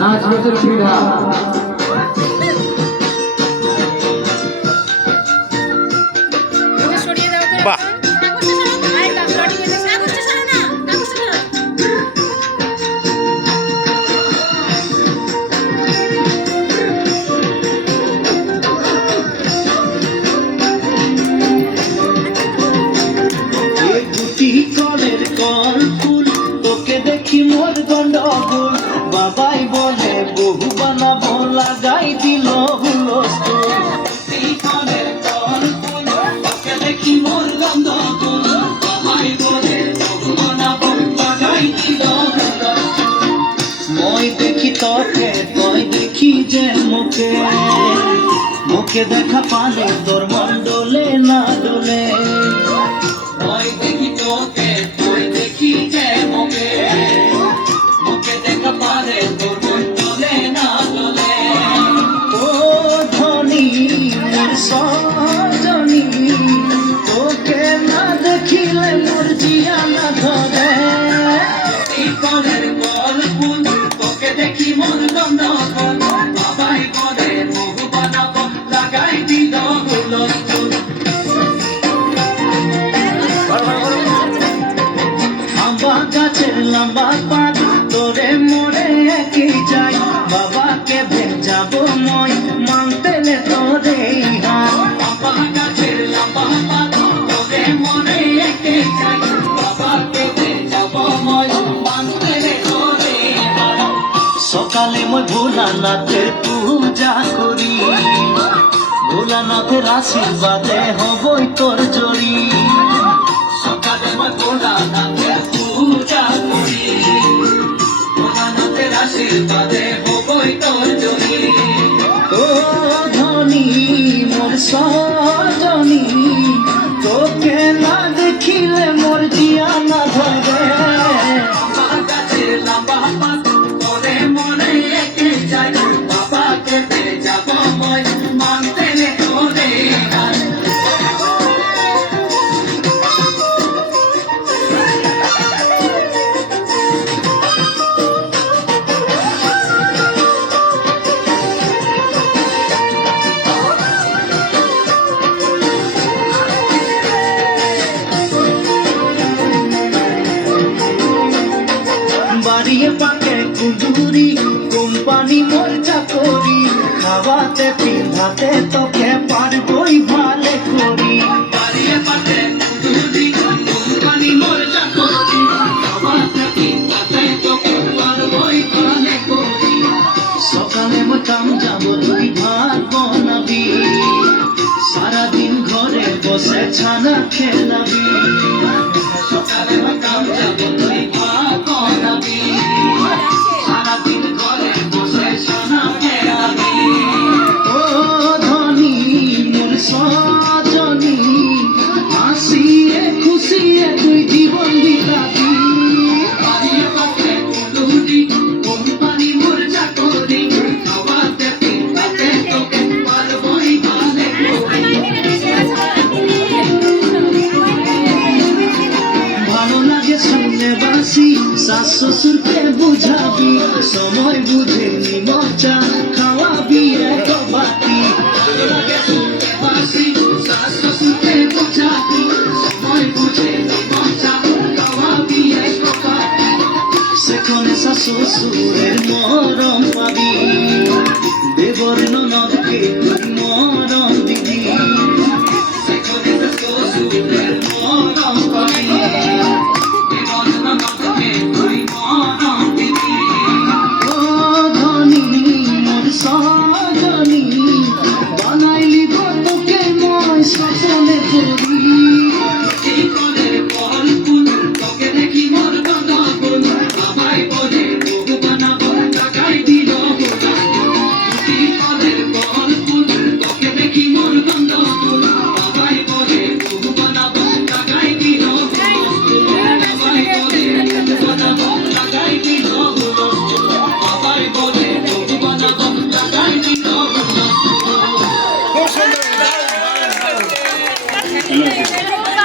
নাচ নাচের সুবিধা বাহ তোকে দেখি মোর গন্ডগোল বাবাই বলে বহু বানাবো লাগাই দিল হুলস্থুল তোকে দেখি মোর গন্ডগোল বাবাই বলে বহু বানাবো লাগাই দিল মই দেখি তোকে তুই দেখি যে মুখে মুখে দেখা পালে তোর মন ডোলে না ডোলে মই দেখি তোকে তুই দেখি যে মুখে মুখে দেখা পালে তোর মন ডোলে না ডোলে ও ধনী সজনী তোকে না দেখিলে মোর জিয়া না ধরে কলের বল ফুল তোকে দেখি মন গন্ধ বাবাই বলে বহু বানাবো লাগাই দিল হুলস্থুল আম্বা গাছের লম্বা পাত তোরে মোরে একই যাই বাবাকে ভেজাবো মই মানতেলে তোরে আম্বা গাছের লম্বা পাত তোরে মোরে একই যাই বাবাকে ভেজাবো মই মানতেলে তোরে সকালে মই ভোলানাথের পূজা করি ভোলানাথের আশীর্বাদে হবই তোর জড়ি সকালে মই ভোলানাথের পূজা করি ভোলানাথের আশীর্বাদে হবই তোর জড়ি ও ধনী মোর সজনী তোকে না দেখিলে মোর জিয়া না ধরে আমার কাছে লম্বা পাত তোরে মনে একে যাই বাবাকে ভেজাবো মই মানতে রে তোরে বাড়িয়ে পাকে কুদুরি কোম্পানি মোর চাকরি খাওয়াতে পিন্ধাতে তোকে পারবই ভালে করি বাড়িয়ে পাকে কুদুরি কোম্পানি মোর চাকরি খাওয়াতে পিন্ধাতে তোকে পারবই ভালে করি সকালে মই কাম যাব তুই ভাত বনাবি সারাদিন ঘরে বসে ছানা খেলাবি সকালে মই কাম যাব তুই ভাত বনাবি সারাদিন ঘরে বসে ছানা খেলাবি ও ধনী মোর সজনী হাসিয়ে খুশিয়ে তুই জীবন বিতাবি বাড়িয়ে পাশে কুদুরি কোম্পানি মোর চাকরি খাওয়াতে পিন্ধাতে তোকে পারবই ভালে করি ভালো লাগে শুনে বাসি শাশ শ্বশুরকে বুঝাবি সময় বুঝে নিমচা খাওয়াবি এক বাটি ভালো লাগে শুনে বাসি শাশ শ্বশুরকে বুঝাবি সময় বুঝে নিমচা খাওয়াবি এক বাটি সেখানে শাশ শ্বশুরের মরম পাবি দেবর ননদকে তুই মরম দিবি সেখানে শাশ শ্বশুরের মরম পাবি দেবর ননদকে তুই মরম দিবি ও ধনী মোর সজনী বানাইলি তোকে মই স্বপ্নে করি কলের বল ফুল তোকে দেখি মোর গন্ধগোল বাবাই বলে বহু বানাবো লাগাই দিল কলের বল ফুল তোকে দেখি মোর গন্ধগোল বাবাই বলে বহু বানাবো লাগাই দিল বাবাই বলে বহু বানাবো লাগাই দিল বাবাই বলে বহু বানাবো লাগাই দিল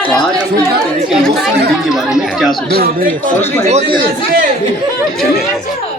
तो आज हम जान रहे हैं कि लोक संगीत के बारे में क्या सोचते हैं और उसको